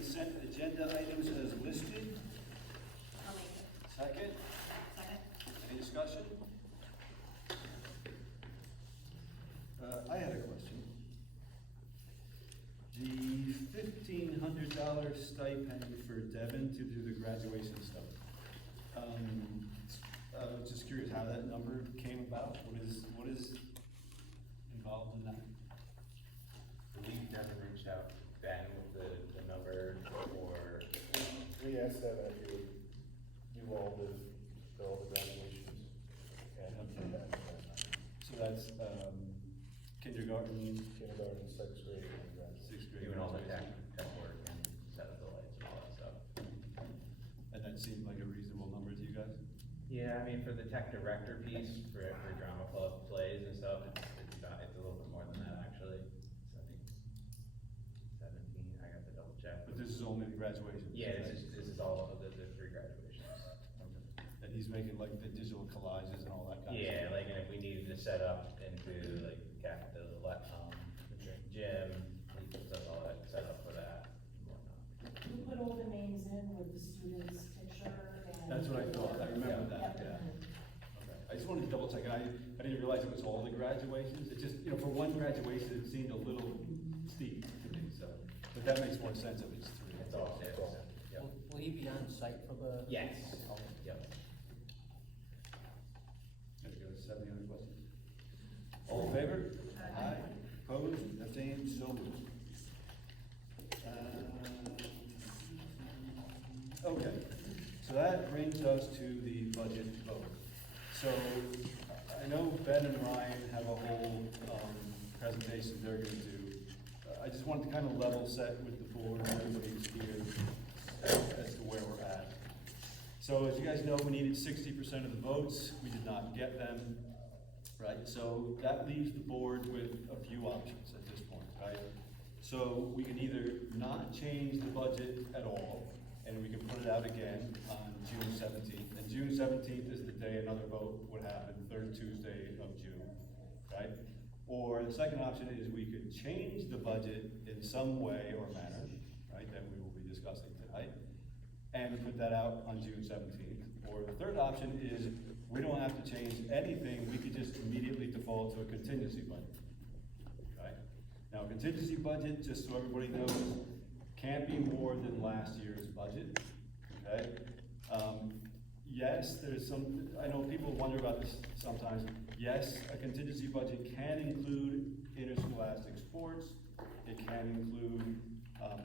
consent agenda items as listed. I'll make it. Second, Second. any discussion? I had a question. The $1,500 stipend for Devin to do the graduation stuff. I was just curious how that number came about. What is involved in that? I believe Devin reached out to Ben with the number for. We asked that I would do all the graduations and come back to that number. So that's kindergarten, Kindergarten, sixth grade, and graduation. sixth grade. Doing all the graduation. tech work and set up the lights and all that stuff. And that seemed like a reasonable number to you guys? Yeah, I mean, for the tech director piece, for drama club plays and stuff, it's a little bit more than that, actually. So I think 17, I got to double check. But this is only the graduation? Yeah, this is all of the three graduations. Okay. And he's making like the digital collages and all that kind of stuff? Yeah, like, and if we needed to set up into like the gym, he puts up all that set up for that and whatnot. We put all the names in with the student's picture and. That's what I thought, I remember that, Yep. yeah. Okay, I just wanted to double check, and I didn't realize it was all the graduations, it just, for one graduation, it seemed a little steep to me, so, but that makes more sense if it's three. It's all, yeah, yep. Will he be on site for the? Yes, Okay. yep. There you go, 70 other questions? All in favor? Aye. Opposed, abstained, so moved. Okay, so that brings us to the budget vote. So, I know Ben and Ryan have a whole, presentation they're gonna do. I just wanted to kind of level set with the board, everybody's here, as to where we're at. So, as you guys know, we needed 60% of the votes, we did not get them, right? So, that leaves the board with a few options at this point, right? So, we can either not change the budget at all, and we can put it out again on June 17th. And June 17th is the day another vote would happen, third Tuesday of June, right? Or the second option is we could change the budget in some way or manner, right, that we will be discussing tonight, and put that out on June 17th. Or the third option is we don't have to change anything, we could just immediately default to a contingency budget, right? Now, a contingency budget, just so everybody knows, can't be more than last year's budget, okay? Yes, there's some, I know people wonder about this sometimes. Yes, a contingency budget can include interscholastic sports, it can include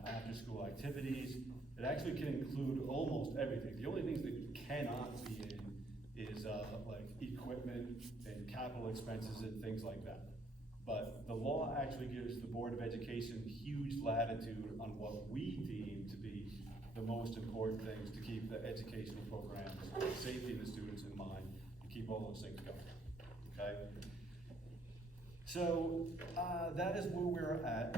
after-school activities, it actually can include almost everything. The only things that cannot be in is like equipment and capital expenses and things like that. But the law actually gives the Board of Education huge latitude on what we deem to be the most important things to keep the educational programs, safety of the students in mind, and keep all those things going, okay? So, that is where we're at,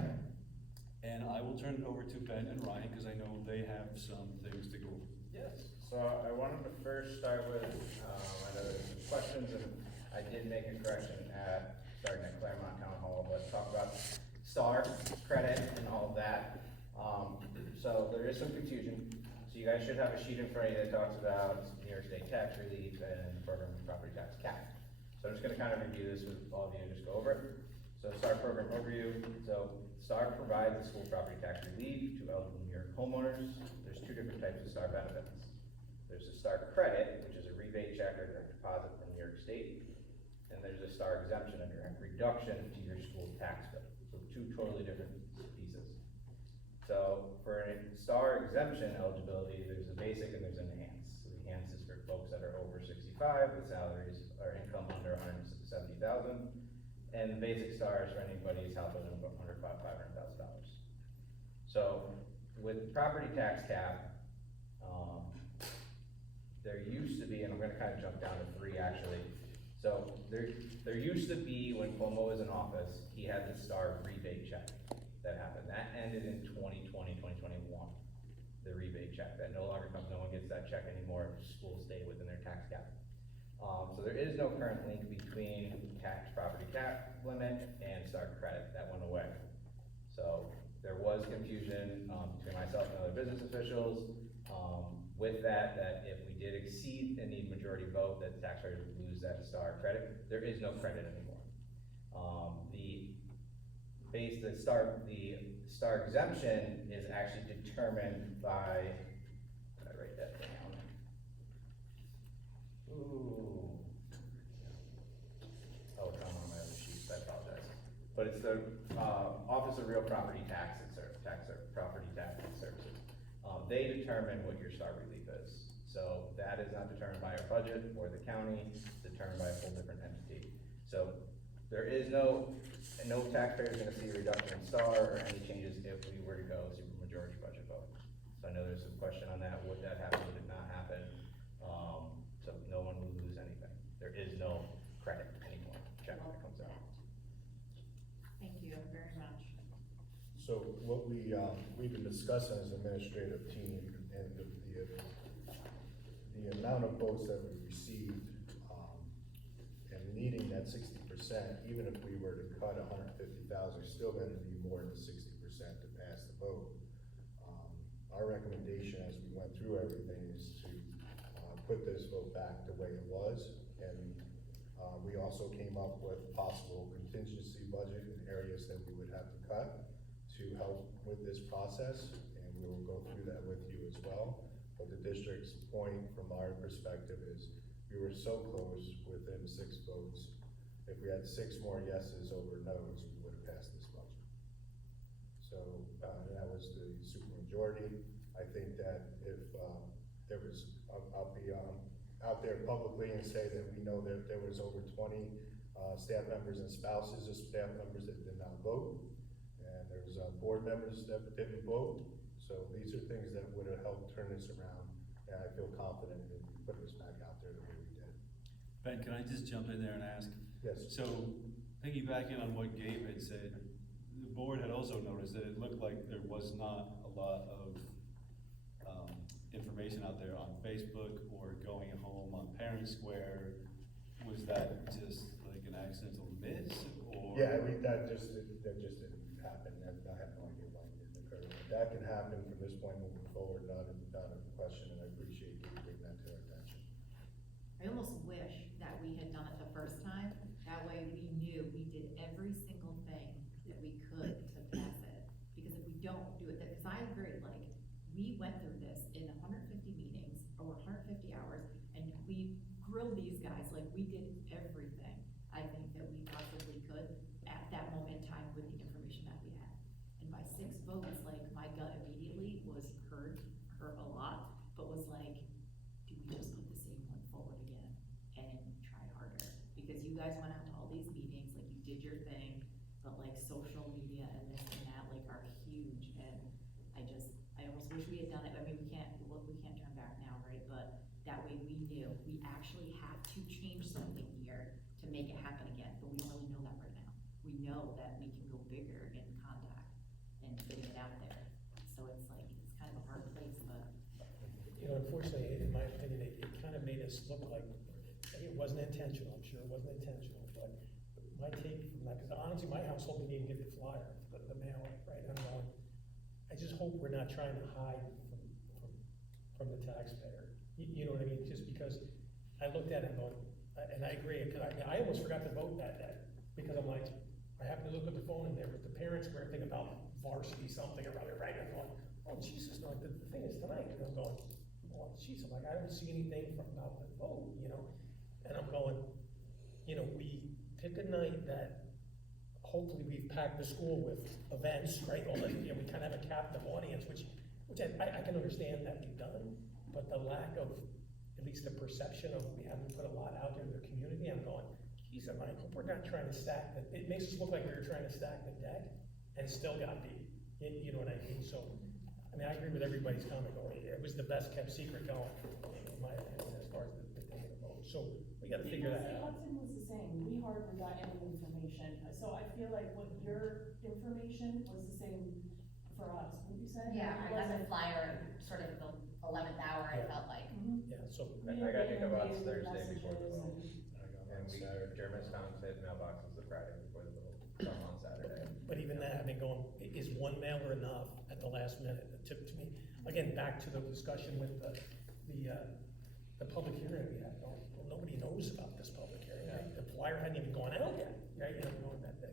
and I will turn it over to Ben and Ryan, because I know they have some things to go over. Yes, so I wanted to first start with, I know there's some questions, and I did make a correction starting at Claremont Town Hall, but talk about STAR credit and all of that. So there is some confusion. So you guys should have a sheet in front of you that talks about New York State tax relief and program property tax cap. So I'm just gonna kind of review this with all of you and just go over it. So STAR program overview. So STAR provides the school property tax relief to eligible New York homeowners. There's two different types of STAR benefits. There's a STAR credit, which is a rebate check or direct deposit from New York State. And there's a STAR exemption, a direct reduction to your school tax bill. So two totally different pieces. So for a STAR exemption eligibility, there's a basic and there's an enhanced. So the enhanced is for folks that are over 65 with salaries or income under 170,000. And the basic STAR is for anybody's household income under $500,000. So with property tax cap, there used to be, and I'm gonna kind of jump down to 3 actually. So there used to be, when Cuomo was in office, he had the STAR rebate check that happened. That ended in 2020, 2021, the rebate check. That no longer comes, no one gets that check anymore, schools stay within their tax cap. So there is no current link between property cap limit and STAR credit, that went away. So there was confusion confusion, between myself and other business officials, with that if we did exceed and need majority vote, that taxpayers would lose that STAR credit. There is no credit anymore. The STAR exemption is actually determined by, did I write that down? Ooh. Oh, it's on one of my other sheets, I apologize. But it's the, Office of Real Property Tax and Property Tax and Services. They determine what your STAR relief is. So that is not determined by our budget or the county, it's determined by a whole different entity. So there is no taxpayer is gonna see a reduction in STAR or any changes if we were to go supermajority budget vote. So I know there's some question on that, would that happen, would it not happen? So no one will lose anything. There is no credit anymore, check that comes out. Thank you very much. So what we've been discussing as administrative team and the amount of votes that we received, and needing that 60%, even if we were to cut 150,000, still gonna be more than 60% to pass the vote. Our recommendation as we went through everything is to put this vote back the way it was, and we also came up with possible contingency budget in areas that we would have to cut to help with this process, and we will go through that with you as well. But the district's point from our perspective is we were so close within 6 votes. If we had 6 more yeses over noes, we would have passed this budget. So that was the supermajority. I think that if there was, I'll be out there publicly and say that we know that there was over 20 staff members and spouses of staff members that did not vote. And there was board members that didn't vote. So these are things that would have helped turn this around. And I feel confident in putting this back out there the way we did. Ben, can I just jump in there and ask? Yes. So piggybacking on what Gabe had said, the board had also noticed that it looked like there was not a lot of information out there on Facebook or going home on Parent Square. Was that just like an accidental miss, or? Yeah, that just didn't happen, and I have no idea why it didn't occur. That can happen from this point moving forward, not a question, and I appreciate you bringing that to our attention. I almost wish that we had done it the first time, that way we knew we did every single thing that we could to pass it. Because if we don't do it, because I agree, like, we went through this in 150 meetings, over 150 hours, and we grilled these guys, like, we did everything, I think, that we possibly could at that moment in time with the information that we had. And by 6 votes, like, my gut immediately was hurt a lot, but was like, do we just put the same one forward again and try harder? Because you guys went out to all these meetings, like, you did your thing, but like, social media and this and that, like, are huge, and I almost wish we had done it. I mean, we can't turn back now, right? But that way we knew we actually have to change something here to make it happen again, but we don't really know that right now. We know that we can go bigger in contact and getting it out there. So it's like, it's kind of a hard place, but. You know, unfortunately, in my opinion, it kind of made us look like, it wasn't intentional, I'm sure it wasn't intentional, but my take from that, because honestly, my household didn't even get the flyer, the mail, right? I'm going, I just hope we're not trying to hide from the taxpayer. You know what I mean? Just because I looked at it going, and I agree, because I almost forgot to vote that day, because I'm like, I happened to look at the phone and there was the Parent Square thing about varsity something or other, right? I'm going, oh Jesus, no, the thing is tonight, and I'm going, well, geez, I'm like, I don't see anything about the vote, you know? And I'm going, you know, we pick a night that hopefully we've packed the school with events, right? All the, you know, we kind of have a captive audience, which I can understand that we've done, but the lack of, at least the perception of we haven't put a lot out there in the community, I'm going, geez, I hope we're not trying to stack that. It makes us look like we were trying to stack the deck and still got beat. You know what I mean? So, I mean, I agree with everybody's comment going, it was the best kept secret going, in my opinion, as far as the day of the vote. So we gotta figure that out. Hudson was the same, we hardly got any information, so I feel like what your information was the same for us, wouldn't you say? Yeah, It I got the wasn't- flyer sort of the 11th hour, it Yeah. felt like. Mhm. Yeah, so, We I got didn't Jacob's get Thursday before the messages vote. and- I got And on Saturday. Germantown's hit mailboxes the Friday before the vote, some on Saturday. But even that, I've been going, is one mailer enough at the last minute? To me, again, back to the discussion with the public hearing we had, well, nobody knows about this public hearing, right? The flyer hadn't even gone out yet, right? You know,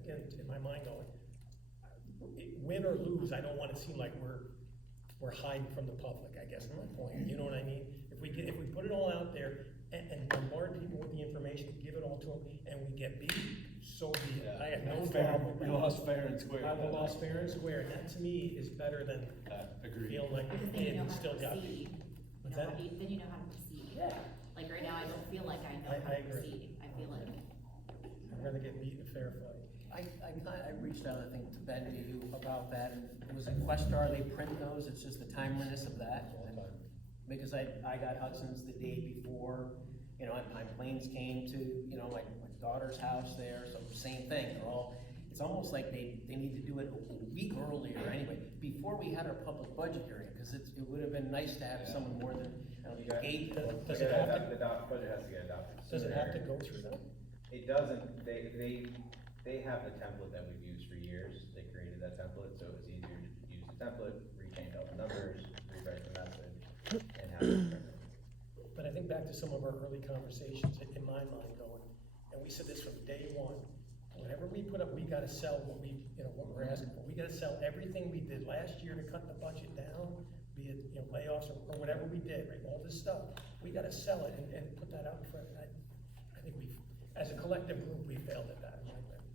again, in my mind going, win or lose, I don't want it to seem like we're hiding from the public, I guess is my point, you know what I mean? If we put it all out there and bombard people with the information, give it all to them, and we get beat, so be it. I have no problem with We that. lost fair and square. I lost fair and square, and that to me is better than Agreed. feeling like we Because then you did know and how to still got proceed. beat. You What's know that? Then you know how to proceed. Yeah, Like right now, I don't feel like I know how I to agree. proceed. I feel like, I'd rather get beat in a fair fight. I reached out, I think, to Ben, to you about that, and was it Questar, they print those, it's just the timeliness of that? All time. Because I got Hudson's the day before, you know, and Pine Plains came to, you know, my daughter's house there, so same thing, they're all, it's almost like they need to do it a week earlier anyway, before we had our public budget hearing, because it would have been nice to have someone more than, You got- gate. Does it have to, The budget has to get adopted. does it have to sooner. go through them? It doesn't, they have the template that we've used for years, they created that template, so it was easier to use the template, rechange all the numbers, rewrite the message, and have it printed. But I think back to some of our early conversations in my mind going, and we said this from day one, whatever we put up, we gotta sell what we, you know, what we're asking for. We gotta sell everything we did last year to cut the budget down, be it, you know, layoffs or whatever we did, right, all this stuff. We gotta sell it and put that out in front. I think we've, as a collective group, we failed at that, in my opinion.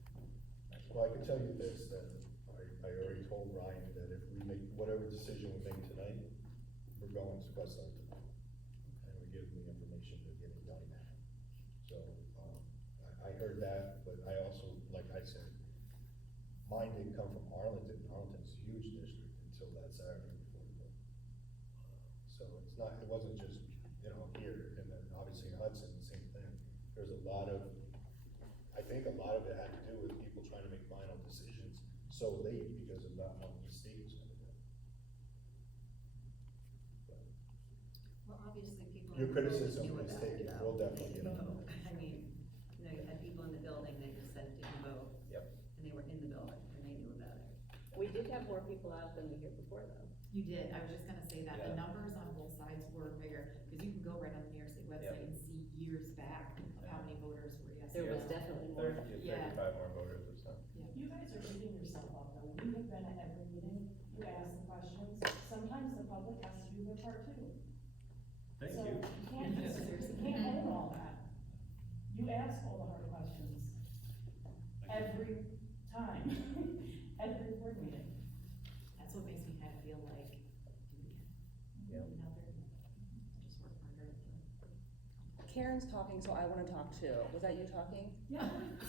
Well, I can tell you this, that I already told Ryan that if we make, whatever decision we make tonight, we're going to Questar tonight. And we give them the information to get it done now. So, I heard that, but I also, like I said, mine didn't come from Arlington. Arlington's a huge district until that Saturday before the vote. So it's not, it wasn't just, you know, here, and then obviously in Hudson, the same thing. There's a lot of, I think a lot of it had to do with people trying to make final decisions so late because of not knowing what the state was gonna do. But well, obviously people. Your in the building criticism knew is about it, taken, though. we'll definitely get on it. I mean, you know, you had people in the building that just said didn't vote. Yep. And they were in the building and they knew about it. We did have more people out than the year before, though. You did, I was just gonna say that, the Yeah. numbers on both sides were bigger, because you can go right on the New York State website Yep. and see years back of how many voters were yes. There or was no. definitely more. 35 more voters this time. You guys are beating yourself up, though. We have been at every meeting, you ask the questions, sometimes the public has to do their part too. Thank So you. you can't just, you can't own all that. You ask all the hard questions, every time, every board meeting. That's what makes me kind of feel like, Yep. another, just work harder at the. Karen's talking, so I wanna talk too. Was that you talking? Yeah.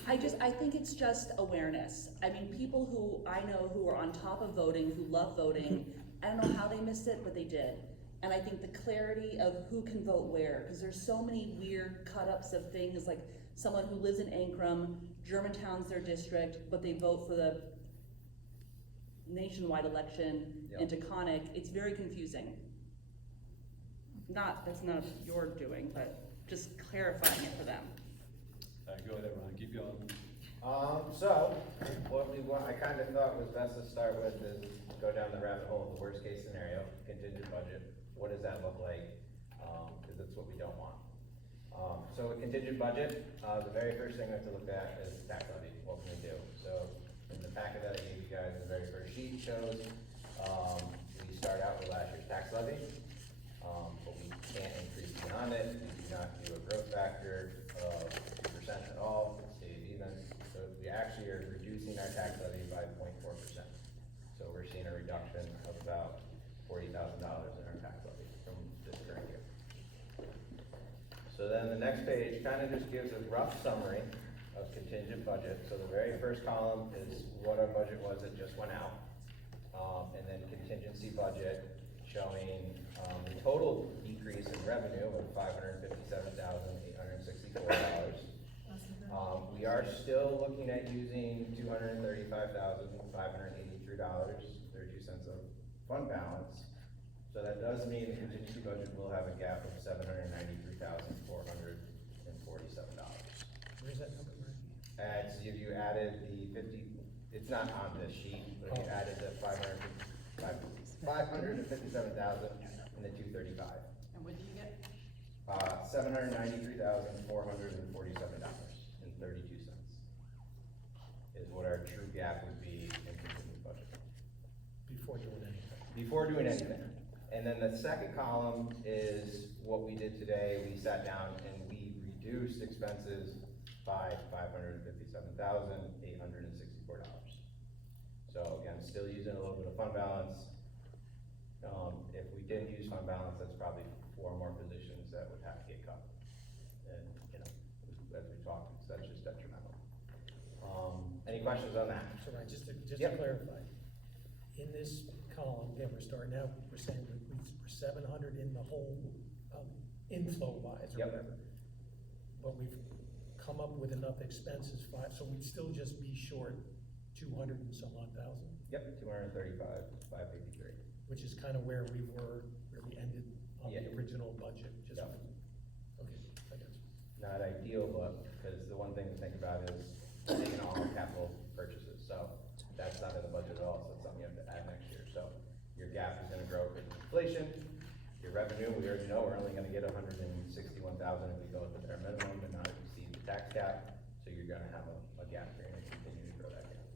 I think it's just awareness. I mean, people who I know who are on top of voting, who love voting, I don't know how they missed it, but they did. And I think the clarity of who can vote where, because there's so many weird cut-ups of things, like someone who lives in Ankrum, Germantown's their district, but they vote for the nationwide election in Yep. Taconic. It's very confusing. That's not your doing, but just clarifying it for them. All right, go ahead, Ron, keep going. So, I kinda thought was best to start with is go down the rabbit hole of the worst case scenario, contingent budget. What does that look like? Cause that's what we don't want. So a contingent budget, the very first thing we have to look at is tax levy, what can we do? So, in the packet that I gave you guys, the very first sheet shows, we start out with last year's tax levy. But we can't increase beyond it, we do not do a growth factor of 2% at all, it stays even. So we actually are reducing our tax levy by 0.4%. So we're seeing a reduction of about $40,000 in our tax levy from this current year. So then the next page kind of just gives a rough summary of contingent budget. So the very first column is what our budget was that just went out. And then contingency budget showing the total decrease in revenue of $557,864. We are still looking at using $235,583.32 of fund balance. So that does mean the contingency budget will have a gap of $793,447. Where's that number, Mark? And so if you added the it's not on this sheet, but if you added the 557,000 and the 235. And what did you get? $793,447.32 is what our true gap would be in continuing budget. Before doing anything. Before doing anything. And then the second column is what we did today. We sat down and we reduced expenses by $557,864. So again, still using a little bit of fund balance. If we didn't use fund balance, that's probably 4 more positions that would have to get cut. And, you know, as we talked, that's just detrimental. Any questions on that? So, right, just to Yep. clarify, in this column, again, we're starting out, we're saying we're 700 in the whole, inflow wise or Yep. whatever. But we've come up with enough expenses, so we'd still just be short 200 and some odd thousand, Yep, 235,583. which is kind of where we were, where we ended on the Yeah. original budget, just. Yeah. Okay, I guess. Not ideal, but, because the one thing to think about is taking all our capital purchases, so that's not in the budget at all, so it's something you have to add next year, so your gap is gonna grow with inflation. Your revenue, we already know, we're only gonna get 161,000 if we go with the bare minimum and not exceed the tax cap, so you're gonna have a gap, you're gonna continue to grow that gap.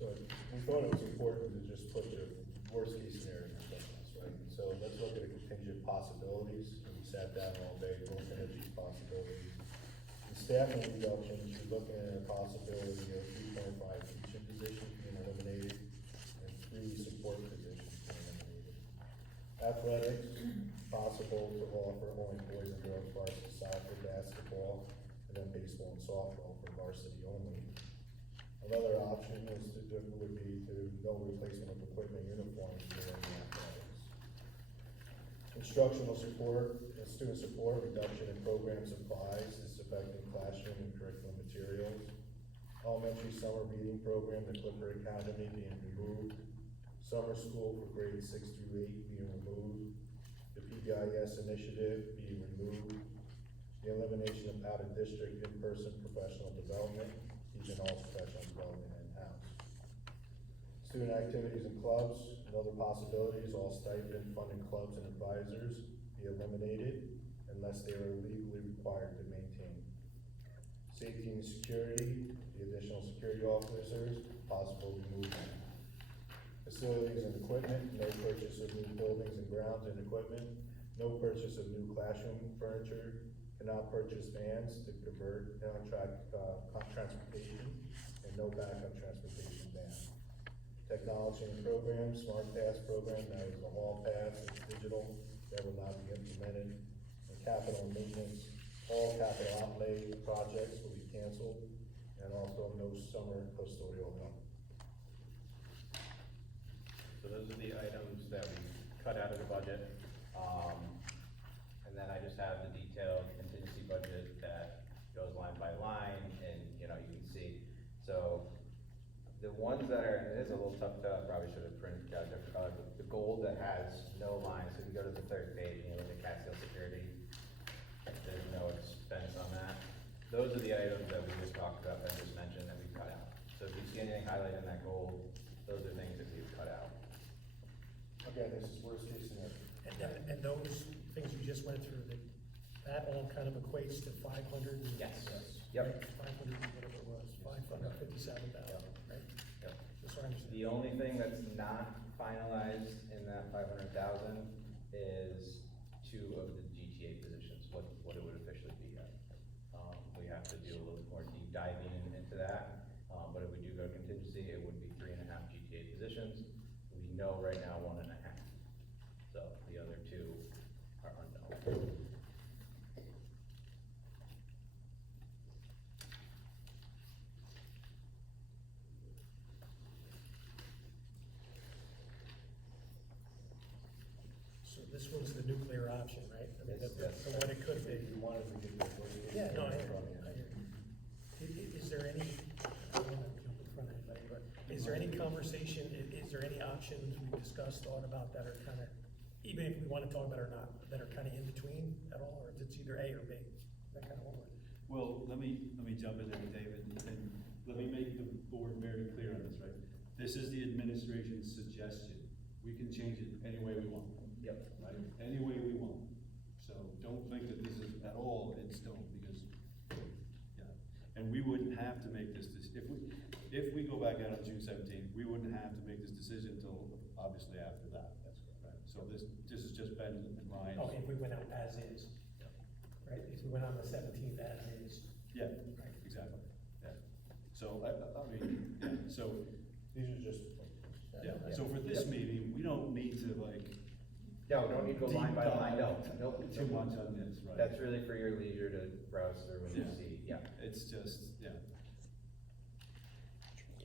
So we thought it was important to just put the worst case scenario in front of us, right? So let's look at the contingent possibilities, and we sat down all day looking at these possibilities. In staffing reductions, you're looking at a possibility of 3.5 teaching positions being eliminated and 3 support positions being eliminated. Athletics, possible to offer only boys and girls varsity soccer, basketball, and then baseball and softball for varsity only. Another option would be to no replacement of equipment uniforms during the athletics. Instructional support, student support, reduction in program supplies is affecting classroom and curriculum materials. Elementary summer reading program, the Clipper Academy being removed. Summer school for grades 6 through 8 being removed. The PBIS initiative being removed. The elimination of out-of-district in-person professional development, keeping all professional development in-house. Student activities and clubs and other possibilities, all stipend funded clubs and advisors be eliminated unless they are legally required to maintain. Safety and security, the additional security officers, possible removal. Facilities and equipment, no purchase of new buildings and grounds and equipment, no purchase of new classroom furniture, cannot purchase vans to convert on-track, transportation, and no backup transportation van. Technology and programs, Smart Pass program, that is the hall pass, it's digital, that will not be implemented. And capital and maintenance, all capital outlay projects will be canceled, and also no summer custodial help. So those are the items that we cut out of the budget. And then I just have the detailed contingency budget that goes line by line, and, you know, you can see. So the ones that are, it is a little tough to, probably should have printed out the gold that has no lines. So if you go to the 3rd page and you look at Catskill Security, there's no expense on that. Those are the items that we just talked about, that I just mentioned, that we cut out. So if you see anything highlighted in that gold, those are things that we've cut out. Again, this is worst case scenario. And those things you just went through, that all kind of equates to 500 and. Yes. Yep. 500, whatever it was, 557,000, right? Yep. Just so I understand. The only thing that's not finalized in that 500,000 is 2 of the GTA positions, what it would officially be at. We have to do a little more deep diving into that, but if we do go to contingency, it would be 3.5 GTA positions. We know right now 1.5, so the other 2 are unknown. So this one's the nuclear option, right? I mean, Yes, yes. for what it could be. If you wanted to get the worst case Yeah, no, I scenario in front of you. Is there any, I don't want to jump in front of anybody, but is there any conversation, is there any options we've discussed, thought about that are kind of, even if we want to talk about it or not, that are kind of in between at all, or if it's either A or B? That kind of one. Well, let me jump in there, David, and let me make the board very clear on this, right? This is the administration's suggestion. We can change it any way we want. Yep. Right? Any way we want. So don't think that this is at all in stone, because, yeah. And we wouldn't have to make this, if we go back out on June 17th, we wouldn't have to make this decision until obviously after that. That's correct. Right? So this is just Ben and Ryan. Oh, if we went out as is, right, if we went on the 17th as is. Yeah, right, exactly, yeah. So, I mean, yeah, so, These are just. yeah, so for this meeting, we don't need to like. No, don't need to go line by line, no, nope. Too much on this, right? That's really for your leisure to browse through and Yeah. see, yeah. It's just, yeah.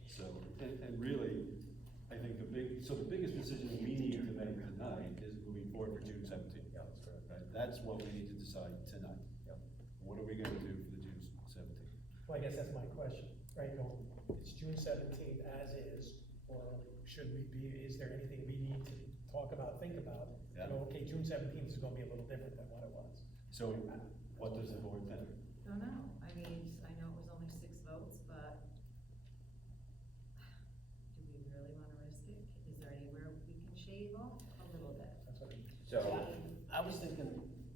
So, and really, I think the biggest decision we need to make tonight is moving forward for June 17th. Yeah, that's correct. Right, that's what we need to decide tonight. Yep. What are we gonna do for the June 17th? Well, I guess that's my question, right, no, it's June 17th as is, or should we be, is there anything we need to talk about, think about? Yeah. You know, okay, June 17th is gonna be a little different than what it was. So, what does the board think? Don't know, I mean, I know it was only 6 votes, but do we really wanna risk it? Is there anywhere we can shave off a little bit? That's what it, So, I was thinking,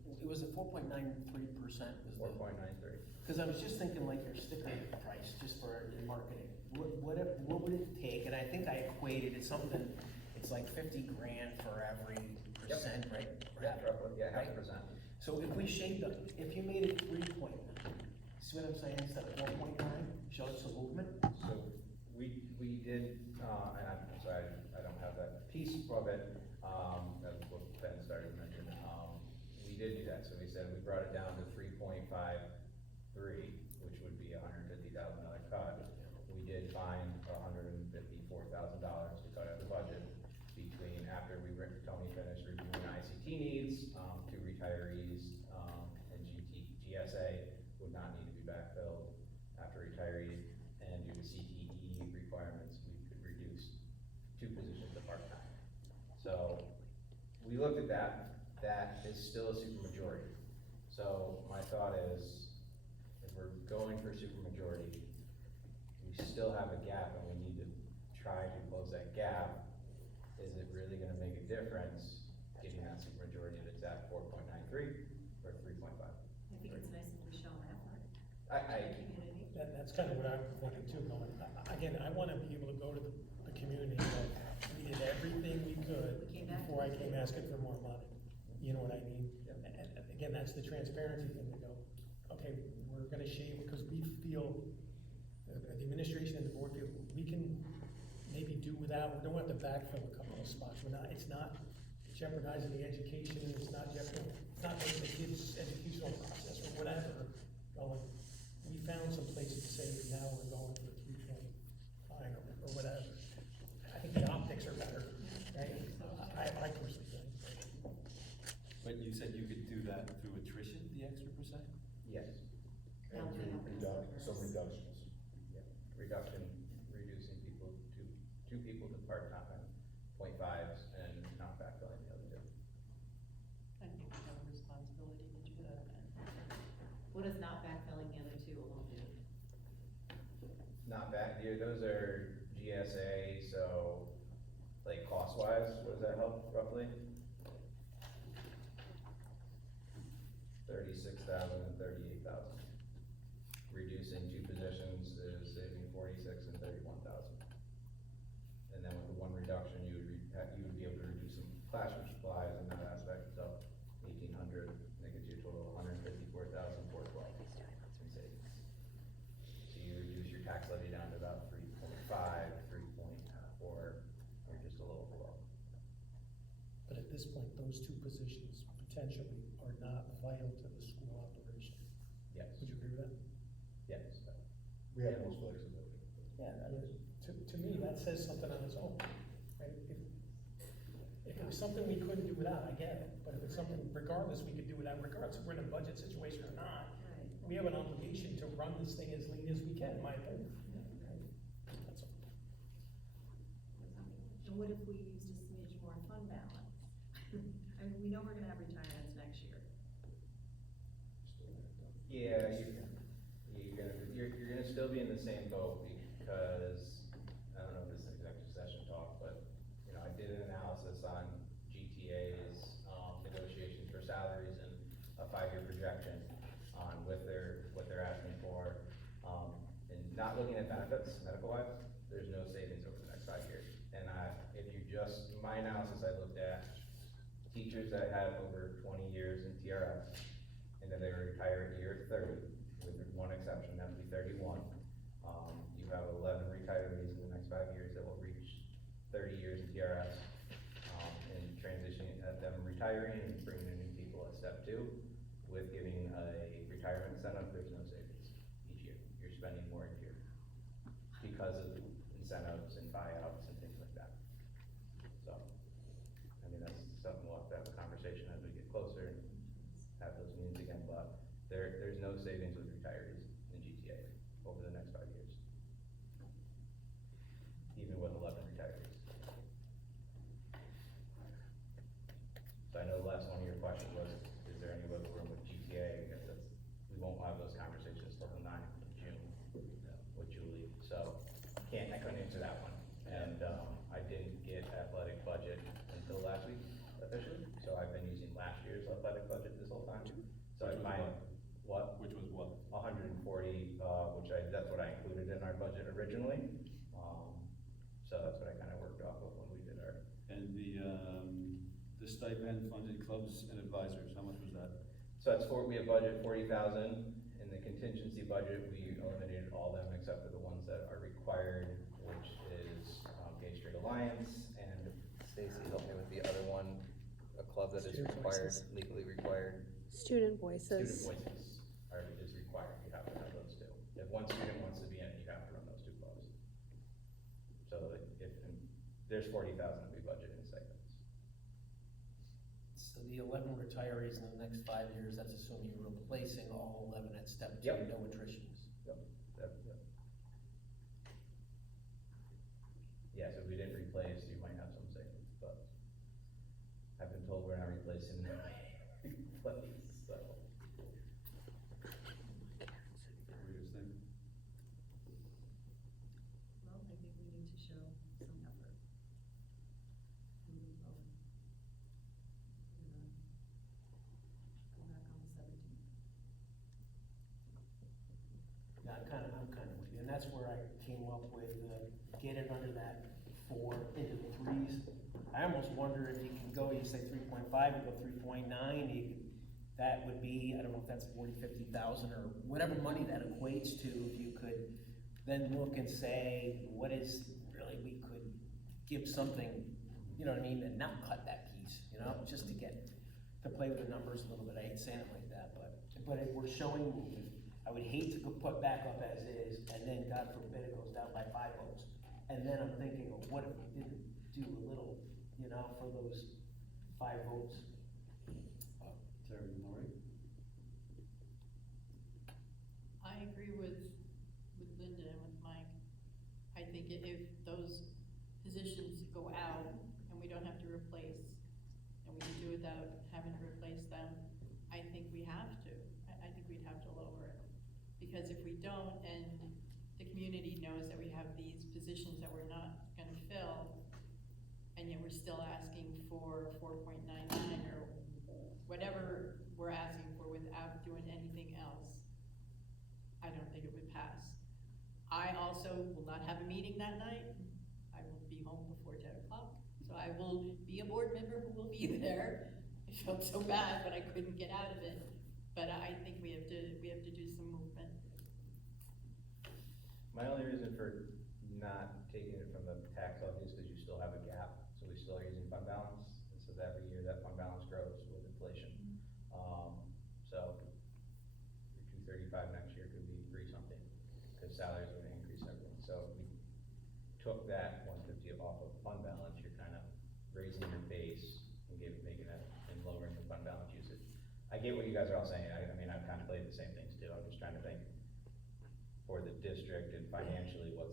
it was a 4.93% was four the, point nine three. because I was just thinking like your sticker price, just for your marketing. What would it take, and I think I equated it something, it's like 50 grand for every percent, right? Yeah, roughly, yeah, half Right. a percent. So if we shaved up, if you made it 3.9, see what I'm saying, instead of 4.9, show some movement? So we did, and I'm sorry, I don't have that piece of it, that's what Ben started mentioning. We did do that, so we said we brought it down to 3.53, which would be $150,000 cut. We did find $154,000 to cut out of the budget between after Tony finished reviewing ICT needs, 2 retirees, and GSA would not need to be backfilled after retirees, and due to CTE requirements, we could reduce 2 positions to part-time. So, we looked at that is still a supermajority. So, my thought is, if we're going for supermajority, we still have a gap and we need to try to close that gap. Is it really gonna make a difference getting that supermajority that's at 4.93 or 3.5? I think it's nice if we show them effort. I, Community. that's kind of what I'm thinking too, going, again, I wanna be able to go to the community and go, we did everything we could We came back before I to came the asking for more money. You know what I mean? Yep. And again, that's the transparency thing to go, okay, we're gonna shave, because we feel, the administration and the board feel, we can maybe do without, we don't have to backfill a couple of spots, it's not jeopardizing the education, it's not making the kids' educational process or whatever, going, we found some places to say, now we're going for 3.9 or whatever. I think the optics are better, right? I personally think. But you said you could do that through attrition, the extra percent? yes, And through some reductions. yeah, reduction, reducing people to 2 people to part-time, 0.5s, and not backfilling the other 2. I think we have a responsibility to do that. What does not backfilling the other 2 alone do? Not bad, yeah, those are GSA, so, like, cost-wise, what does that help roughly? 36,000 and 38,000. Reducing 2 positions is saving 46 and 31,000. And then with the 1 reduction, you would be able to reduce some classroom supplies in that aspect, so 1,800, that gives you a total of 154,412 in savings. So you reduce your tax levy down to about 3.5, 3.4, you're just a little below. But at this point, those 2 positions potentially are not vital to the school operation. Yes, Would you agree with that? yes. We have most flexibility. Yeah, I mean, to me, that says something on its own, right? If it was something we couldn't do without, I get it, but if it's something, regardless, we could do without, regardless if we're in a budget situation or not, Right. we have an obligation to run this thing as lean as we can, in my opinion. Right? That's all. And what if we used a smidge more fund balance? I mean, we know we're gonna have retirements next year. Yeah, you're gonna still be in the same boat, because, I don't know if this is executive session talk, but, you know, I did an analysis on GTA's, negotiations for salaries and a 5-year projection on what they're asking for. And not looking at benefits, medical wise, there's no savings over the next 5 years. And if you just, my analysis, I looked at teachers that had over 20 years in TRS, and then they retire at year 30, with one exception, that would be 31. You have 11 retirees in the next 5 years that will reach 30 years in TRS, and transitioning at them retiring and bringing in new people at step 2, with giving a retirement incentive, there's no savings each year. You're spending more each year because of incentives and buyouts and things like that. So, I mean, that's something we'll have to have a conversation as we get closer and have those meetings again, but there's no savings with retirees in GTA over the next 5 years. Even with 11 retirees. So I know the last one of your questions was, is there any wiggle room with GTA? I guess we won't have those conversations till the 9th of June with Julie, so I couldn't answer that one. And, I didn't get athletic budget until last week officially, so I've been using last year's athletic budget this whole time. So I might, what? Which was what? 140, that's what I included in our budget originally. So that's what I kind of worked off of when we did our. And the stipend funded clubs and advisors, how much was that? So we have budget 40,000. In the contingency budget, we eliminated all them except for the ones that are required, which is Gay Straight Alliance, and Stacy, help me with the other one, a club that is Student required, Voices. legally required. Student Voices. Student Voices is required, you have to have those two. If one student wants to be in it, you have to run those 2 clubs. So there's 40,000 that we budget in stipends. So the 11 retirees in the next 5 years, that's assuming you're replacing all 11 at step 2, Yep. no attritions. Yep. Yeah, so if we didn't replace, you might have some savings, but I've been told we're not replacing them. Replace, so. What do you guys think? Well, I think we need to show some effort. Moving forward. Go back on the 17th. Yeah, I'm kind of with you, and that's where I came up with, get it under that 4 into the 3s. I almost wonder if you can go, you say 3.5, you go 3.9, that would be, I don't know if that's 40, 50,000 or whatever money that equates to, if you could then look and say, what is really, we could give something, you know what I mean, and not cut that piece, you know, just to play with the numbers a little bit. I hate saying it like that, but if we're showing movement, I would hate to go put back up as is, and then God forbid it goes down by 5 votes. And then I'm thinking, well, what if we didn't do a little, you know, for those 5 votes? Terry and Lori? I agree with Linda and with Mike. I think if those positions go out and we don't have to replace, and we can do without having to replace them, I think we have to. I think we'd have to lower it. Because if we don't, and the community knows that we have these positions that we're not gonna fill, and yet we're still asking for 4.99 or whatever we're asking for without doing anything else, I don't think it would pass. I also will not have a meeting that night. I will be home before 10 o'clock, so I will be a board member who will be there. I felt so bad, but I couldn't get out of it. But I think we have to do some movement. My only reason for not taking it from the tax levy is because you still have a gap, so we still are using fund balance, and so every year that fund balance grows with inflation. So your 235 next year could be 3 something, because salaries are gonna increase everything. So if we took that 150 off of fund balance, you're kind of raising your base and making it and lowering the fund balance usage. I get what you guys are all saying. I mean, I've contemplated the same things too. I'm just trying to think for the district and financially, what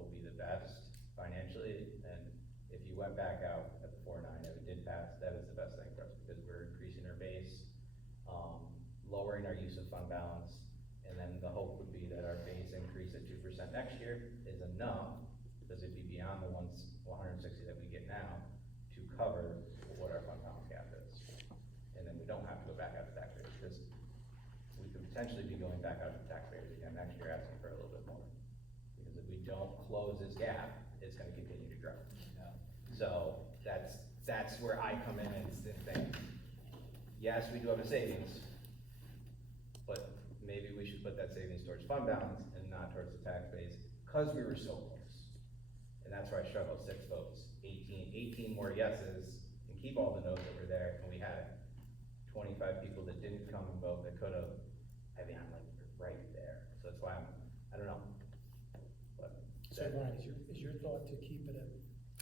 would be the best financially. And if you went back out at the 4.9, if it did pass, that is the best thing for us, because we're increasing our base, lowering our use of fund balance, and then the hope would be that our base increase at 2% next year is enough, because it'd be beyond the 160 that we get now, to cover what our fund balance gap is. And then we don't have to go back out to taxpayers, because we could potentially be going back out to taxpayers again next year asking for a little bit more. Because if we don't close this gap, it's gonna continue to grow. So that's where I come in and think, yes, we do have a savings, but maybe we should put that savings towards fund balance and not towards the tax base, because we were so close. And that's where I struggle, 6 votes, 18 more yeses, and keep all the no's that were there, and we had 25 people that didn't come and vote that could have. I mean, I'm like, we're right there, so that's why I don't know. But So Ryan, is your thought to keep it at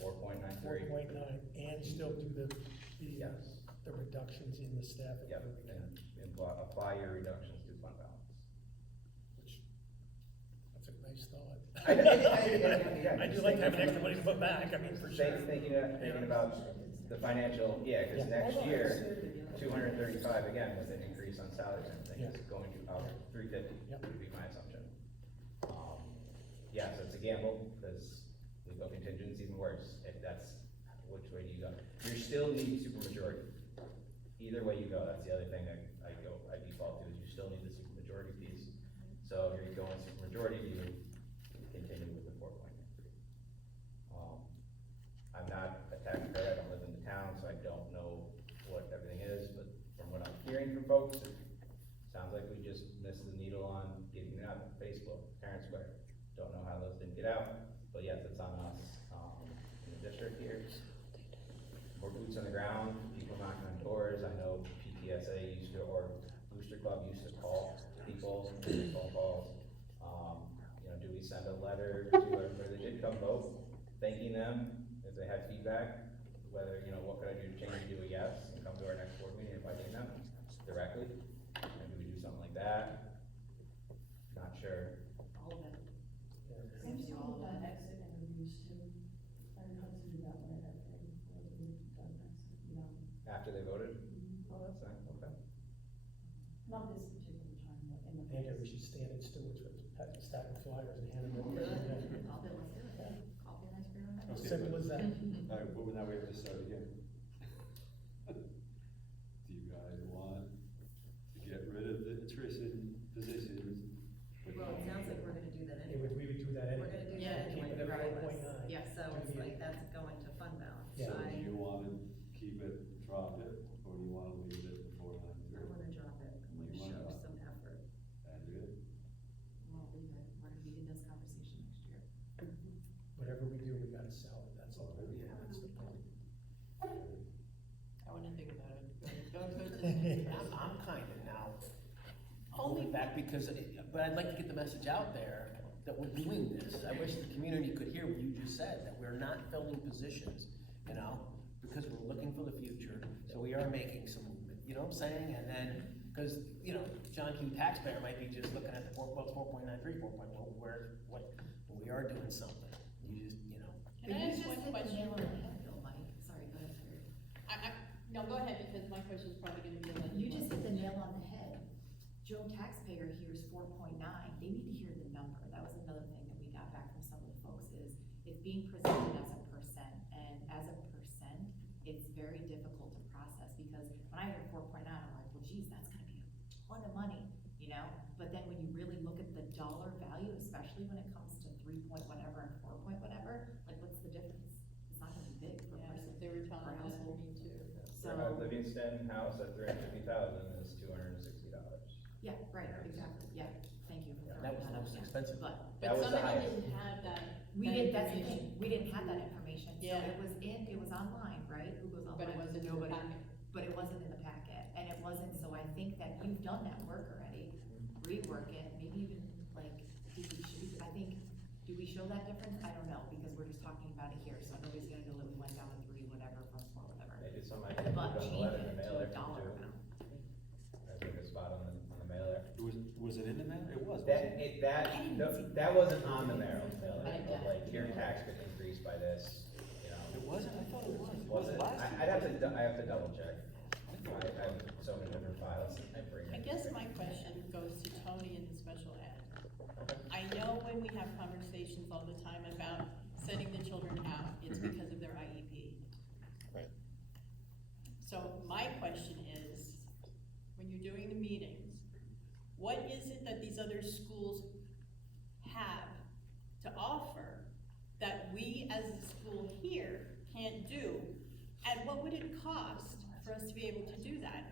4.93. 4.9 and still do the Yes. the reductions in the staff? Yep, and apply your reductions to fund balance. Which, that's a nice thought. I I do like having extra money to put back, I mean, for sure. Thinking about the financial, because Yeah. next year, 235 again with an increase on salaries and things, Yeah. going to up 350 Yep. would be my assumption. Yeah, so it's a gamble, because we go contingency even worse, if that's, which way do you go? You still need supermajority. Either way you go, that's the other thing that I default to, is you still need the supermajority piece. So if you're going supermajority, you continue with the 4.3. I'm not a taxpayer, I don't live in the town, so I don't know what everything is, but from what I'm hearing from folks, it sounds like we just missed the needle on getting it out of Facebook, Parent Square. Don't know how those didn't get out, but yes, it's on us, in the district here. More boots on the ground, people knocking on doors. I know PTSA used to, or Booster Club used to call people, make phone calls. Do we send a letter to everybody that did come vote, thanking them if they had feedback? Whether, what could I do to change it to a yes, and come to our next board meeting inviting them directly? And do we do something like that? Not sure. All of it. Seems to have done exit interviews too. I heard Hudson do that one at FA, where they've done exit, After they voted? Oh, that's nice, okay. Not this particular time, but in the Andrew, past. we should stand in stewards with a stack of flyers and hand them over. Good. I'll do it, let's do it. Coffee and ice cream on that. How simple is that? All right, well, now we have to start again. Do you guys want to get rid of the attrition positions? Well, it sounds like we're gonna do that We anyway. would do that We're anyway. gonna do Yeah, that Keep anyway, it at regardless. 4.9. Yeah, so it's like, that's going to fund balance. Yeah. So do I you want to keep it, drop it, or do you want to leave it at 4.93? wanna drop it, I wanna You wanna show drop some effort. Andrea? We'll leave it, we're gonna be in this conversation next year. Whatever we do, we gotta sell it, that's all. Yeah. That's the point. I wanna think about it, go to the next person. I'm kind of now holding back because, but I'd like to get the message out there that we're doing this. I wish the community could hear what you just said, that we're not filling positions, because we're looking for the future. So we are making some movement, you know what I'm saying? And then, because, John Q. taxpayer might be just looking at the 4.93, 4.1, we are doing something. You just, Can I ask one hit the question? nail on the head though, Mike, sorry, go ahead, Terry. No, go ahead, because my question is probably gonna be a little. You just hit the nail on the head. Joe taxpayer hears 4.9, they need to hear the number. That was another thing that we got back from some of the folks is, it's being presented as a percent, and as a percent, it's very difficult to process, because when I hear 4.9, I'm like, well, geez, that's gonna be a ton of money, But then when you really look at the dollar value, especially when it comes to 3 point whatever and 4 point whatever, like, what's the difference? It's not gonna be big per Yeah, person. they were telling per that to household. me too. So- Livingston house at 350,000 is $260. Yeah, right, exactly, yeah, thank you for throwing that was that the up most there. expensive. But That But was some the of them highest. didn't have that. we that didn't, that's the information. thing, we didn't have that information, so Yeah. it was online, right? Who goes online? But it wasn't in the Nobody. packet. But it wasn't in the packet, and it wasn't, so I think that you've done that work already, rework it, maybe even, do we show that difference? I don't know, because we're just talking about it here, so nobody's gonna know that we went down to 3, whatever, from 4, whatever. Maybe somebody could But put on the change letter in it the to mailer a dollar too. amount. I think a spot on the mailer. Was it in the mail? It was. That wasn't on the mailer, I of don't- like, your tax could increase by this, It wasn't? I thought it was. Was it? last I'd have to double check. I have so many different files I bring. I guess my question goes to Tony and the special ed. I know when we have conversations all the time about sending the children out, it's because of their IEP. Right. So my question is, when you're doing the meetings, what is it that these other schools have to offer that we as a school here can't do? And what would it cost for us to be able to do that?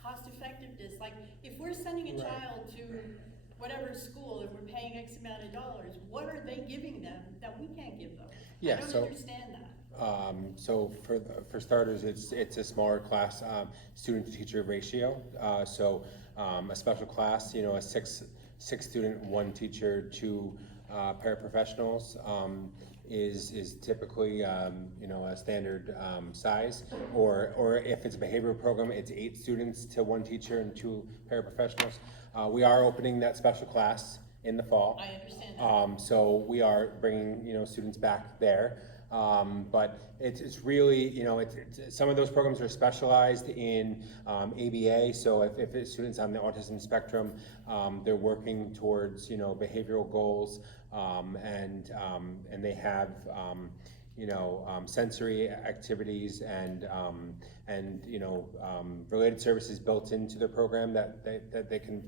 Cost effectiveness, like if we're sending a child to whatever school and we're paying X amount of dollars, what are they giving them that we can't give them? Yeah, I don't so- understand that. So for starters, it's a smaller class, student to teacher ratio. So a special class, a six student, one teacher, two paraprofessionals is typically a standard size. Or if it's a behavioral program, it's 8 students to one teacher and 2 paraprofessionals. We are opening that special class in the fall. I understand that. So we are bringing, students back there. But it's really, some of those programs are specialized in ABA. So if it's students on the autism spectrum, they're working towards, behavioral goals, and they have, sensory activities and related services built into the program that they can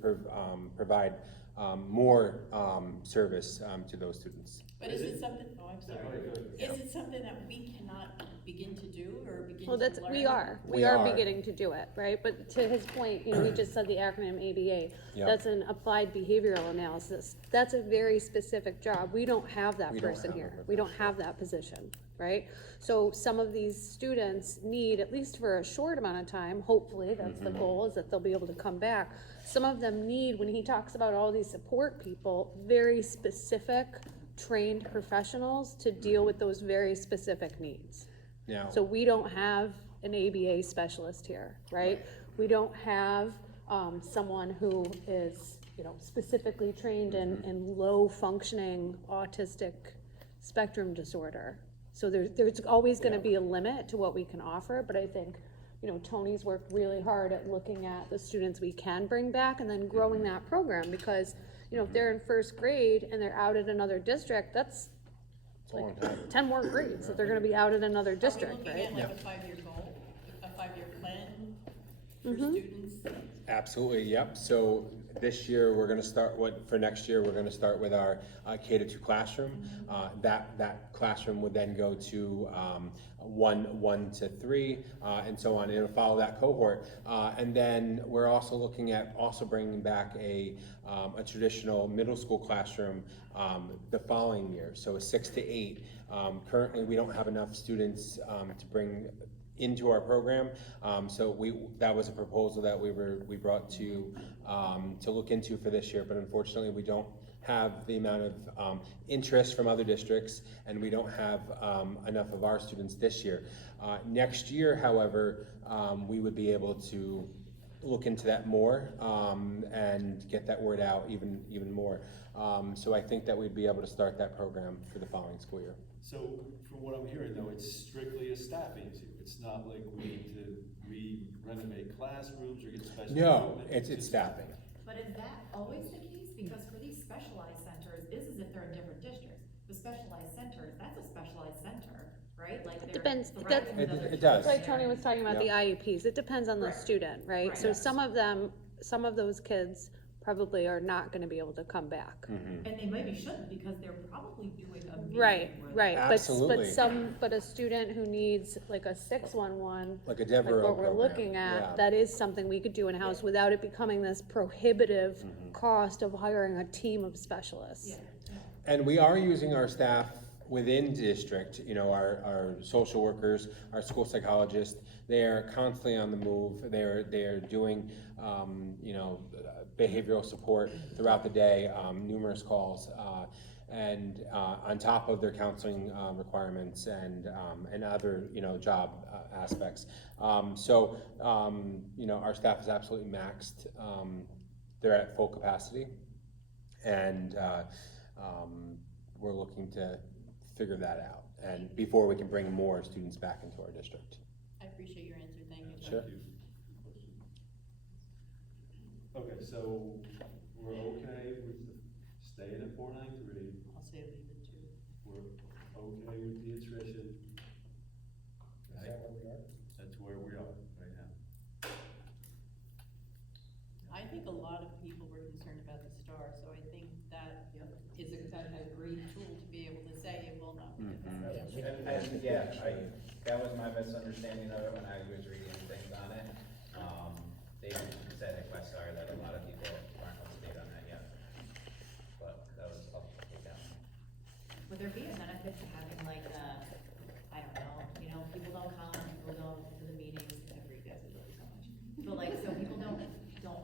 provide more service to those students. But is it something, oh, I'm sorry, is it something that we cannot begin to do or begin Well, to learn? that's, We we are are. beginning to do it, right? But to his point, he just said the acronym ABA. Yep. That's an applied behavioral analysis. That's a very specific job. We don't have that We don't person have here. that We don't have that position, right? So some of these students need, at least for a short amount of time, hopefully, that's the goal, is that they'll be able to come back. Some of them need, when he talks about all these support people, very specific, trained professionals to deal with those very specific needs. Now, So we don't have an ABA specialist here, right? We don't have someone who is, specifically trained in low functioning autistic spectrum disorder. So there's always gonna be a limit to what we can offer, but I think, Tony's worked really hard at looking at the students we can bring back and then growing that program, because, if they're in first grade and they're out at another district, that's it's a long time. 10 more grades that they're gonna be out at another district, Are we right? looking at like a 5-year goal, a 5-year plan for Mm-hmm. students? Absolutely, yep. So this year, we're gonna start, for next year, we're gonna start with our K-2 classroom. That classroom would then go to 1 to 3, and so on. It'll follow that cohort. And then we're also looking at bringing back a traditional middle school classroom the following year, so a 6 to 8. Currently, we don't have enough students to bring into our program, so that was a proposal that we brought to look into for this year, but unfortunately we don't have the amount of interest from other districts, and we don't have enough of our students this year. Next year, however, we would be able to look into that more and get that word out even more. So I think that we'd be able to start that program for the following school year. So from what I'm hearing though, it's strictly a staffing issue. It's not like we need to re-renovate classrooms or get special No, equipment. it's just- staffing. But is that always the case? Because for these specialized centers, this is if they're in different districts. The specialized centers, that's a specialized center, right? Like they're Depends. thriving with other It does. Like Tony was talking about the Yep. IEPs, it depends on the Right. student, right? Right. So Yes. some of those kids probably are not gonna be able to come back. And they maybe shouldn't, because they're probably doing amazing. Right, work. right, Absolutely. but a student who needs like a 611, Like a like Devereaux what we're program, looking yeah. at, that is something we could do in-house without it becoming this prohibitive cost of hiring a team of specialists. Yeah. And we are using our staff within district, our social workers, our school psychologists. They're constantly on the move. They're doing, behavioral support throughout the day, numerous calls, and on top of their counseling requirements and other, job aspects. So, our staff is absolutely maxed. They're at full capacity, and we're looking to figure that out, and before we can bring more students back into our district. I appreciate your answer, thank you. Sure. Thank you. Good question. Okay, so we're okay with the staying at 493, I'll say leave it too. we're okay with the attrition. Is that where we are? That's where we are right now. I think a lot of people were concerned about the star, so I think that is a great tool to be able to say, well, no. That was my misunderstanding of it when I was reading things on it. They said at Questar that a lot of people aren't up to date on that yet. But that was up to them. Would there be a benefit to having like I don't know, people don't come, people don't to the meetings, except for you guys, it's really so much. But like, so people don't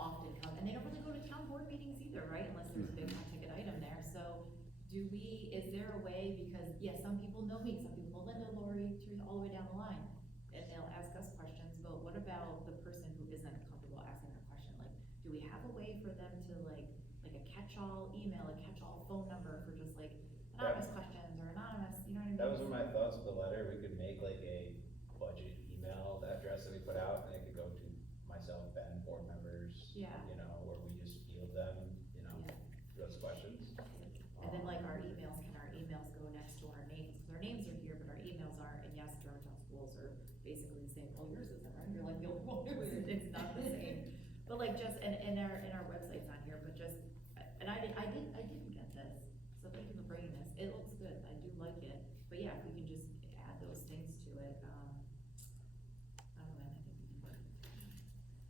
often come, and they don't really go to town board meetings either, right, unless there's a big hot ticket item there, so is there a way, because, yes, some people know me, some people know Linda, Lori, Teresa, all the way down the line, and they'll ask us questions, but what about the person who isn't comfortable asking a question, like, do we have a way for them to like a catch-all email, a catch-all phone number for just like anonymous questions or anonymous, you know what I mean? That was one of my thoughts with the letter. We could make like a budget email address that we put out, and it could go to myself, Ben, board members. Yeah. Where we just field them, Yeah. those questions. And then like our emails, can our emails go next to our names? Because our names are here, but our emails aren't, and yes, Germantown schools are basically the same, well, yours isn't, right? You're like, the only one who isn't, it's not the same. But like just, and our website's on here, but just, and I didn't get this, so thank you for bringing this. It looks good, I do like it, but yeah, if we can just add those things to it, I don't know, I think we can.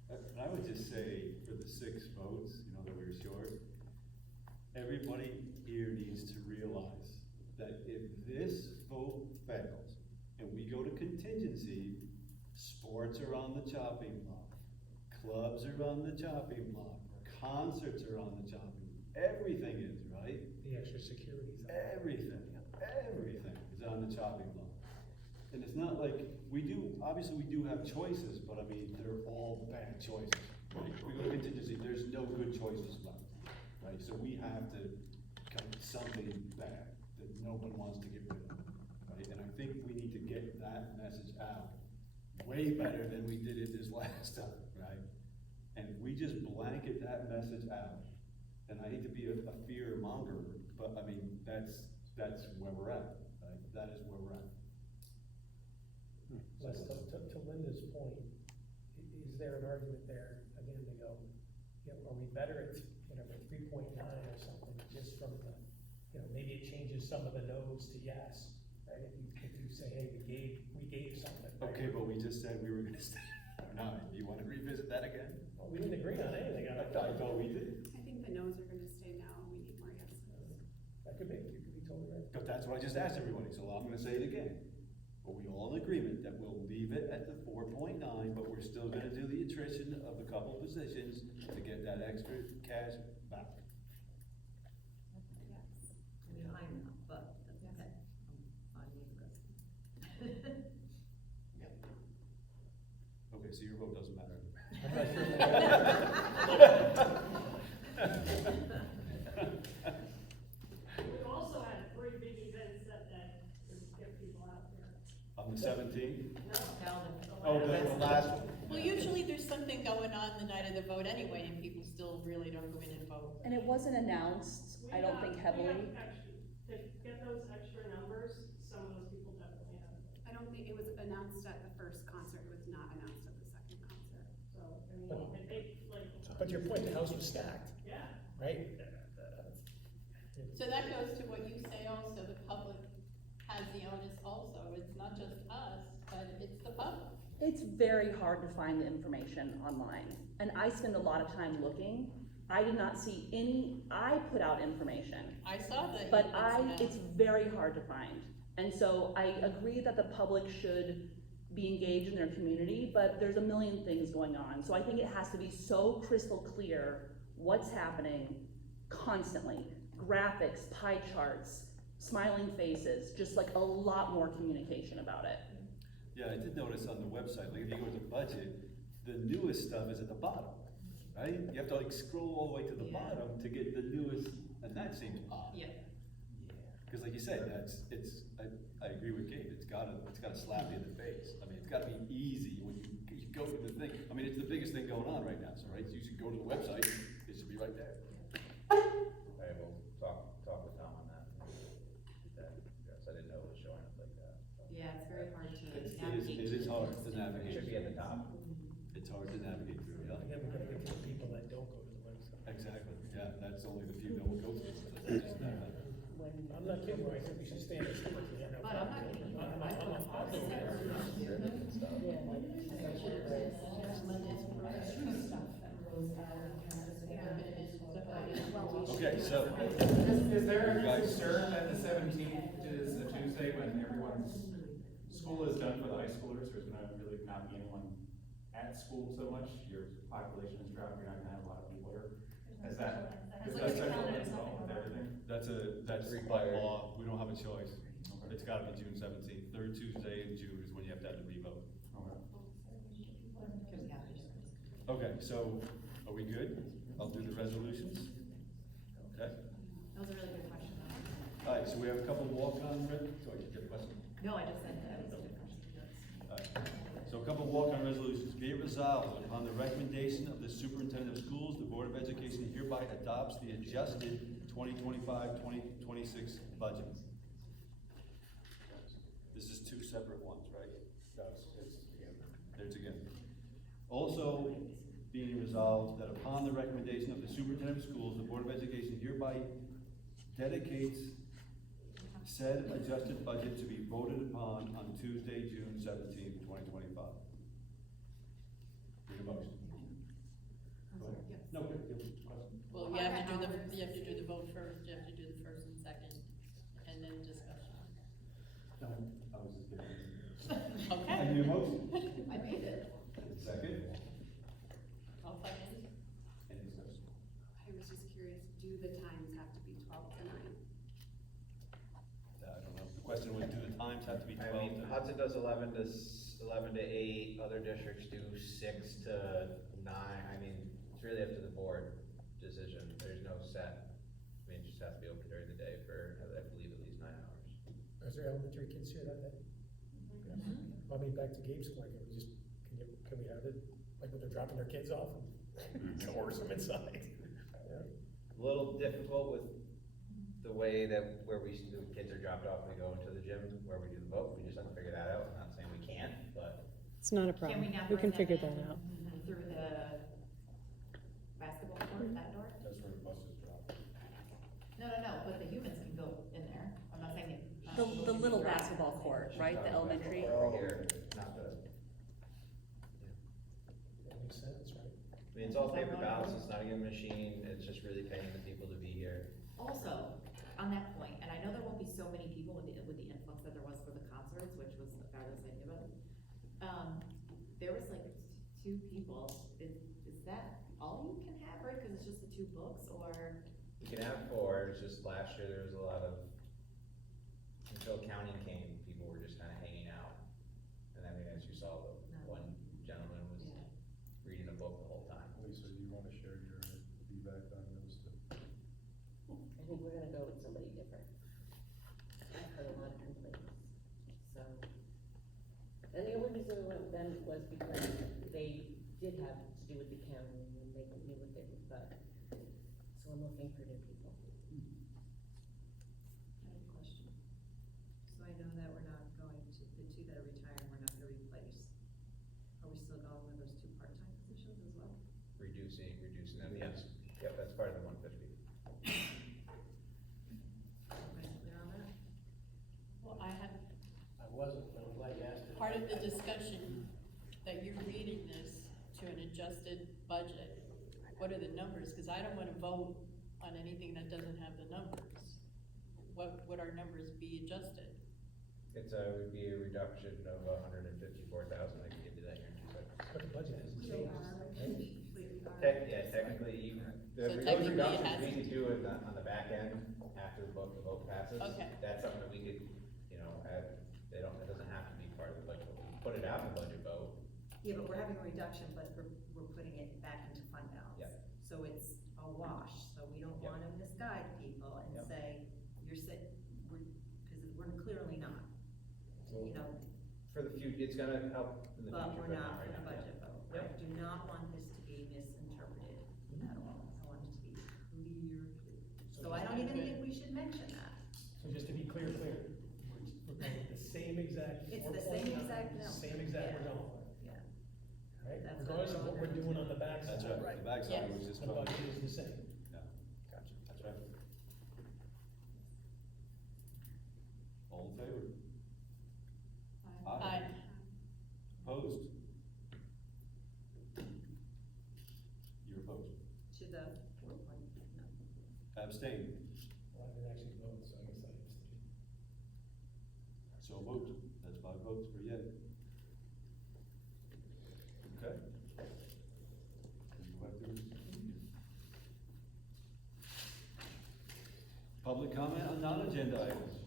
And I would just say, for the 6 votes, that we were short, everybody here needs to realize that if this vote fails, and we go to contingency, sports are on the chopping block, clubs are on the chopping block, concerts are on the chopping, everything is, right? The extra securities. Everything is on the chopping block. And it's not like, obviously we do have choices, but I mean, they're all bad choices, right? If we go to contingency, there's no good choices left, right? So we have to cut something bad that no one wants to get rid of, right? And I think we need to get that message out way better than we did it this last time, right? And if we just blanket that message out, and I hate to be a fear monger, but I mean, that's where we're at, right? That is where we're at. Les, to Linda's point, is there an argument there, again, to go, are we better at, 3.9 or something, just from the, maybe it changes some of the no's to yes, right? If you say, hey, we gave something. Right? Okay, but we just said we were gonna stay at 9. Do you wanna revisit that again? Well, we didn't agree on anything. I thought we did. I think the no's are gonna stay now, and we need more yeses. That could be, you could be totally right. But that's what I just asked everybody, so I'm gonna say it again. Are we all in agreement that we'll leave it at the 4.9, but we're still gonna do the attrition of a couple positions to get that extra cash back? Yes. I mean, I'm not, but that's okay. I'm fine with the rest. Okay, so your vote doesn't matter. We've also had 3 big events that to get people out there. On the 17th? No, The last one. Well, usually there's something going on the night of the vote anyway, and people still really don't go in and vote. And it wasn't announced, I don't think heavily. To get those extra numbers, some of those people definitely have. I don't think it was announced at the first concert, it was not announced at the second concert. So, I mean, they like. But your point, the house was stacked, Yeah. right? So that goes to what you say also, the public has the onus also, it's not just us, but it's the public. It's very hard to find the information online, and I spend a lot of time looking. I did not see I put out information, I saw that. but it's very hard to find. And so I agree that the public should be engaged in their community, but there's a million things going on. So I think it has to be so crystal clear what's happening constantly. Graphics, pie charts, smiling faces, just like a lot more communication about it. Yeah, I did notice on the website, like if you go to the budget, the newest stuff is at the bottom, right? You have to like scroll all the way to the bottom to get the newest, and that seems odd. Yeah. Cause like you said, I agree with Gabe, it's gotta slap you in the face. I mean, it's gotta be easy when you go to the thing. I mean, it's the biggest thing going on right now, so right, so you should go to the website, it should be right there. All right, we'll talk hard to It navigate. should be at the top. It's hard to navigate through, yeah. Again, we're gonna get to the people that don't go to the website. Exactly, yeah, that's only the few that will go through. It's just that. I'm not kidding, I think we should stand and stick with the NFL. But I'm not kidding. I'll do that. Okay, so, Is there You a guys- concern that the 17th is a Tuesday when everyone's, school is done for the high schoolers, there's gonna really not be anyone at school so much, your population is dropping, you're not gonna have a lot of people here. Is that, is that central involved with everything? that's by Required. law, we don't have a choice. It's gotta be June 17th, third Tuesday in June is when you have to have the revote. Okay, so, are we good? I'll do the resolutions. Okay? That was a really good question. All right, so we have a couple walk-on, sorry, you get a question? No, I just said that was a good question. All right. So a couple walk-on resolutions. Be it resolved that upon the recommendation of the superintendent of schools, the Board of Education hereby adopts the adjusted 2025-2026 budget. This is two separate ones, right? They're together. Also, being resolved that upon the recommendation of the superintendent of schools, the Board of Education hereby dedicates said adjusted budget to be voted upon on Tuesday, June 17th, 2025. Need a motion? Go ahead. No, good, good question. Well, you have to do the vote first, you have to do the first and second, and then discussion. No, I was just kidding. I Okay. need a motion. I made it. Second. I'll second. Any discussion? I was just curious, do the times have to be 12 to 9? I don't know. The question was, do the times have to be I 12 mean, to? Hudson does 11 to 8, other districts do 6 to 9, I mean, it's really up to the board decision, there's no set. I mean, it just has to be open during the day for, I believe, at least 9 hours. Is there elementary kids here that day? I mean, back to Gabe's point, can we have it, like when they're dropping their kids off and force them inside? Yeah. A little difficult with the way that, where the kids are dropped off, we go into the gym, where we do the vote, we just have to figure that out, I'm not saying we can't, but. It's not a Can problem, we now we can bring figure them that in out. through the basketball court, that door? That's where the buses drop. No, but the humans can go in there, I'm not saying it. The little basketball court, right, the elementary? Over here, not the, That makes sense, right? I mean, it's all paper ballots, it's not a given machine, it's just really paying the people to be here. Also, on that point, and I know there won't be so many people with the influx that there was for the concerts, which was a fabulous idea, but, there was like 2 people, is that all you can have, right, cause it's just the 2 books, or? You can have 4, it's just last year there was a lot of, until counting came, people were just kinda hanging out. And I mean, as you saw, the No. one gentleman was reading a book the whole time. Lisa, do you wanna share your feedback on those two? I think we're gonna go with somebody different. I've heard a lot of complaints, so. And the only reason we went with them was because they did have to do with the county and they knew what they did, but, so I'm looking for new people. I have a question. So I know that we're not going to, the 2 that are retiring, we're not gonna replace. Are we still going with those 2 part-time positions as well? Reducing them, yes. Yep, that's part of the 150. Everybody clear on that? Well, I had, I wasn't, but I'm glad you asked it. part of the discussion that you're reading this to an adjusted budget, what are the numbers? Cause I don't wanna vote on anything that doesn't have the numbers. What would our numbers be adjusted? Would be a reduction of 154,000, I can give you that here in 2 seconds. But the budget hasn't changed. Technically, So those technically it reductions has- we could do on the back end, after the vote passes. Okay. That's something that we could, it doesn't have to be part of the budget, we can put it out in the budget vote. Yeah, but we're having a reduction, but we're putting it back into fund balance. Yep. So it's a wash, so we don't Yep. wanna misguide people and Yep. say, cause we're clearly not, you know, For the future, it's gonna help in the future, but we're not right for the now. budget vote. I do not want this to be misinterpreted at all, I want it to be clear. So I don't even think we should mention that. So just to be clear, we're going with the same exact. It's the same 4.9, exact number. Same exact Yeah. regardless of what we're doing on the backside. That's right, the backside was just. The budget is the same. Yeah, Gotcha. that's right. All in favor? Aye. Opposed? You're opposed. To the 4.9. Abstain. Well, I didn't actually vote, so I guess I abstained. So moved. That's 5 votes for yay. Okay. Any questions? Public comment on non-agenda items.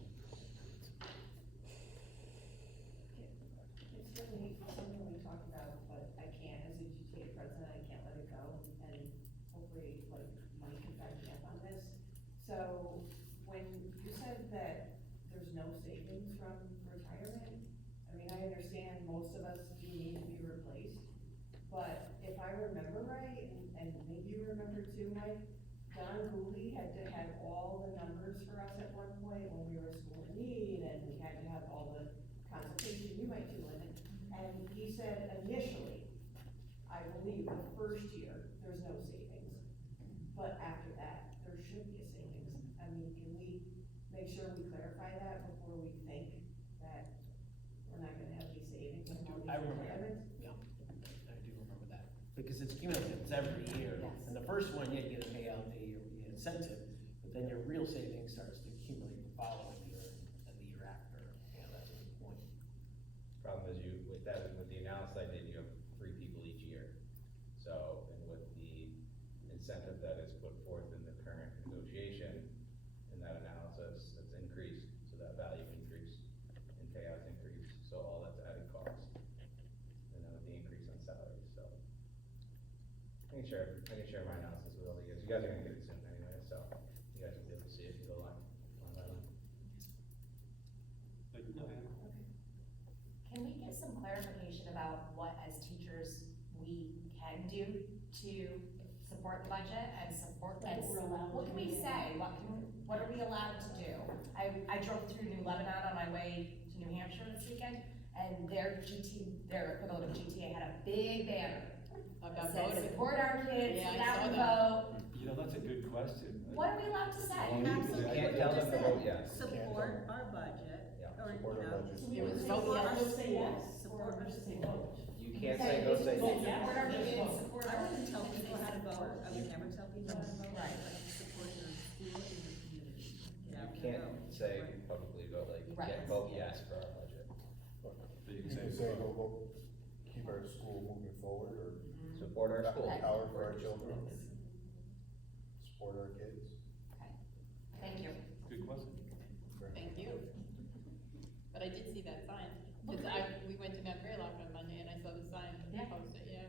It's really something we talked about, but I can't, as a GTA president, I can't let it go, and hopefully, like, money can back me up on this. So, when you said that there's no savings from retirement, I mean, I understand most of us do need to be replaced, but if I remember right, and maybe you remember too, Mike, Don Cooley had to have all the numbers for us at one point when we were school in need, and we had to have all the consultation, you might too, Lyndon. And he said initially, I believe the first year, there's no savings, but after that, there should be a savings. I mean, can we make sure we clarify that before we think that we're not gonna have these savings and all these I remember that. retirements? Yeah, I do remember that, because it's cumulative, it's every year. Yes. And the first one, you get to pay out the incentive, but then your real savings starts to accumulate the following year and the year after. Yeah, that's a good point. Problem is you, with that, with the analysis I did, you have 3 people each year. So, and with the incentive that is put forth in the current negotiation, in that analysis, that's increased, so that value increased, and payouts increased, so all that's added cost. And then with the increase on salaries, so. I can share my analysis with all you guys. You guys are gonna get it soon anyway, so you guys will be able to see it go line by line. Thank you, Diane. Can we get some clarification about what as teachers we can do to support the budget and support, Like what we're allowed what to can we do. say, what are we allowed to do? I drove through New Lebanon on my way to New Hampshire this weekend, and their equivalent of GTA had a big banner About that said, voting. support our kids, Yeah, I get out saw and that. vote. You know, that's a good question. What are we allowed to say? Well, legally, You I can't think tell that's- them to vote yes. Support our budget, Yeah, or, you support our know. budget. So we It would was say, vote or yes. just say yes, Support or our just say support. vote. You can't say go say Vote yes. yes, Support our or just kids, vote. support I our. wouldn't tell people how to vote, I would never tell people how to vote. Right. But support your school and your community. Get You out and can't vote. say Right. publicly vote, like, Right. vote yes for our budget. But you You can can say. say, we'll keep our school moving forward, or Support our school. power for our children, support our kids. Okay. Thank you. Good question. Thank you. But I did see that sign, because we went to Mount Greylock on Monday and I saw the sign, he posted, yeah.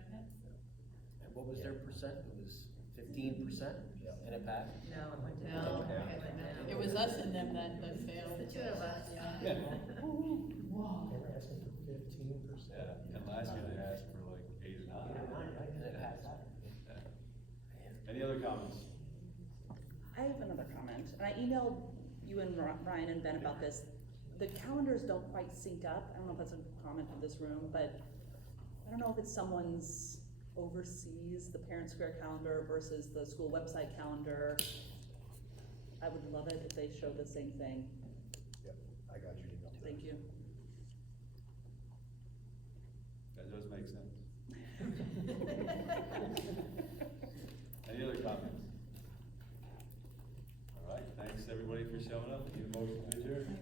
And what was their percent? It was 15%? Yeah. And it passed? No, it went No, down. Yeah. It went down. It was us and them that failed. The 2 of us. Yeah. Yeah. They were asking for 15%. Yeah, and last year they asked for like 8 or 9. 8 or 9, right? And it passed that. Yeah. Any other comments? I have another comment, and I emailed you and Ryan and Ben about this. The calendars don't quite sync up. I don't know if that's a comment from this room, but I don't know if it's someone's oversees the Parent Square calendar versus the school website calendar. I would love it if they showed the same thing. Yep, I got your email. Thank you. That does make sense. Any other comments? All right, thanks everybody for showing up. Need a motion to adjourn?